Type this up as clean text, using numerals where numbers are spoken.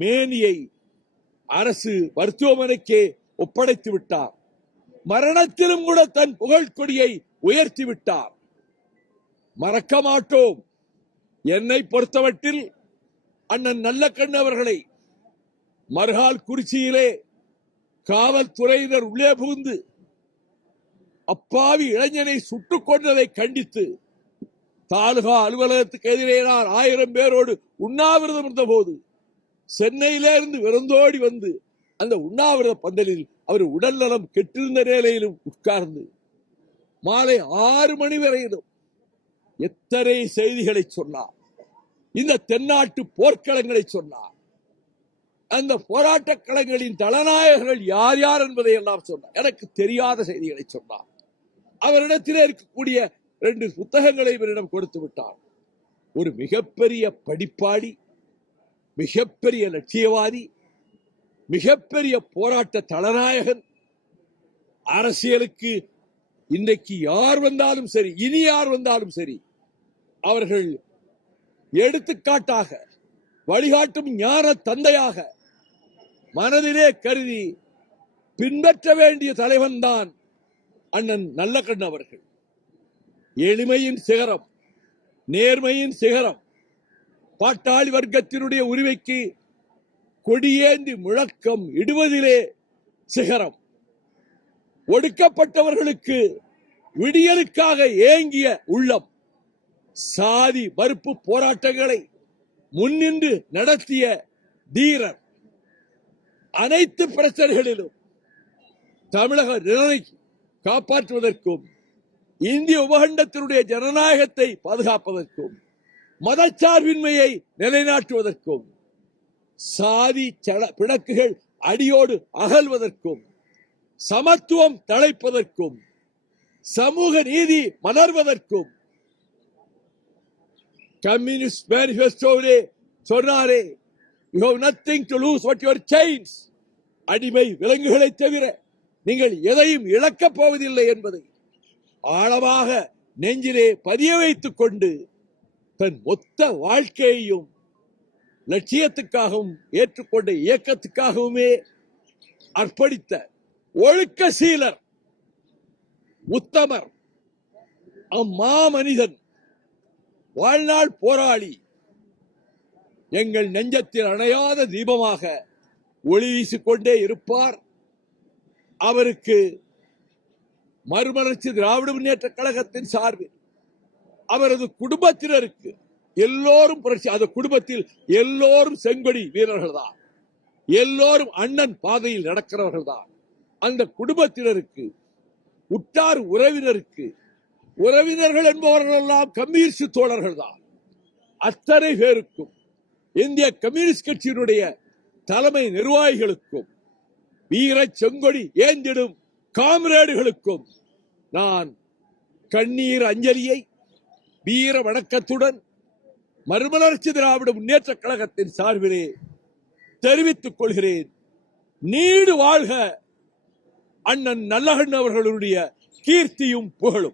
மேனியை அரசு மருத்துவமனைக்கே ஒப்படைத்து விட்டார். மரணத்திலும் கூட தன் புகழ் கொடியை உயர்த்தி விட்டார். மறக்க மாட்டோம். என்னை பொறுத்தவற்றில் அண்ணன் நல்லக்கண்ணு அவர்களை மறுகால் குறிச்சியிலே காவல்துறையினர் உள்ளே புகுந்து அப்பாவி இளைஞனை சுட்டுக் கொண்டதை கண்டித்து தாலுகா அலுவலகத்துக்கு எதிரே நான் 1000 பேரோடு உண்ணாவிரதம் இருந்த போது சென்னையிலிருந்து விருந்தோடி வந்து அந்த உண்ணாவிரத பந்தலில் அவர் உடல் நலம் கெட்டிருந்த நிலையிலும் உட்கார்ந்து மாலை 6 மணி வரையிலும் எத்தனை செய்திகளை சொன்னார். இந்த தென்னாட்டு போர்க்களங்களை சொன்னார். அந்த போராட்ட களங்களின் தலநாயகர்கள் யார் யார் என்பதை எல்லாம் சொன்னார். எனக்கு தெரியாத செய்திகளை சொன்னார். அவரிடத்திலே இருக்கக்கூடிய 2 புத்தகங்களை இவரிடம் கொடுத்து விட்டார். ஒரு மிகப்பெரிய படிப்பாளி, மிகப்பெரிய லட்சியவாதி, மிகப்பெரிய போராட்ட தலநாயகன். அரசியலுக்கு இன்றைக்கு யார் வந்தாலும் சரி, இனி யார் வந்தாலும் சரி, அவர்கள் எடுத்துக்காட்டாக வழிகாட்டும் ஞான தந்தையாக மனதிலே கருதி பின்பற்ற வேண்டிய தலைவன் தான் அண்ணன் நல்லக்கண்ணு அவர்கள். எளிமையின் சிகரம், நேர்மையின் சிகரம், பாட்டாளி வர்க்கத்தினுடைய உரிமைக்கு கொடியேந்தி முழக்கம் இடுவதிலே சிகரம், ஒடுக்கப்பட்டவர்களுக்கு விடியலுக்காக ஏங்கிய உள்ளம், சாதி மறுப்பு போராட்டங்களை முன்னின்று நடத்திய தீரர், அனைத்து பிரச்சனைகளிலும் தமிழக நிலையை காப்பாற்றுவதற்கும் இந்திய உபகண்டத்தினுடைய ஜனநாயகத்தை பாதுகாப்பதற்கும் மதச்சார்பின்மையை நிலைநாட்டுவதற்கும் சாதி பிணக்குகள் அடியோடு அகல்வதற்கும் சமத்துவம் தழைப்பதற்கும் சமூக நீதி மலர்வதற்கும் கம்யூனிஸ்ட் மேனிஃபெஸ்டோவிலே சொன்னாரே, you have nothing to lose but your chains. அடிமை விலங்குகளை தவிர நீங்கள் எதையும் இழக்கப் போவதில்லை என்பதை ஆழமாக நெஞ்சிலே பதிய வைத்துக் கொண்டு தன் மொத்த வாழ்க்கையையும் லட்சியத்துக்காகவும் ஏற்றுக்கொண்ட இயக்கத்துக்காகவுமே அர்ப்பணித்த ஒழுக்க சீலர், உத்தமர், அம்மாமனிதன், வாழ்நாள் போராளி, எங்கள் நெஞ்சத்தில் அணையாத தீபமாக ஒளி வீசிக்கொண்டே இருப்பார். அவருக்கு மறுமலர்ச்சி திராவிட முன்னேற்ற கழகத்தின் சார்பில் அவரது குடும்பத்தினருக்கு எல்லோரும் புரட்சி, அந்த குடும்பத்தில் எல்லோரும் செங்கொடி வீரர்கள் தான், எல்லோரும் அண்ணன் பாதையில் நடக்கிறவர்கள் தான். அந்த குடும்பத்தினருக்கு, உற்றார் உறவினருக்கு, உறவினர்கள் என்பவர்கள் எல்லாம் கம்யூனிஸ்ட் தோழர்கள் தான். அத்தனை பேருக்கும், இந்திய கம்யூனிஸ்ட் கட்சியினுடைய தலைமை நிர்வாகிகளுக்கும், வீர செங்கொடி ஏந்திடும் காம்ரேடுகளுக்கும் நான் கண்ணீர் அஞ்சலியை வீர வணக்கத்துடன் மறுமலர்ச்சி திராவிட முன்னேற்ற கழகத்தின் சார்பிலே தெரிவித்துக் கொள்கிறேன். நீடு வாழ்க அண்ணன் நல்லக்கண்ணு அவர்களுடைய கீர்த்தியும் புகழும்.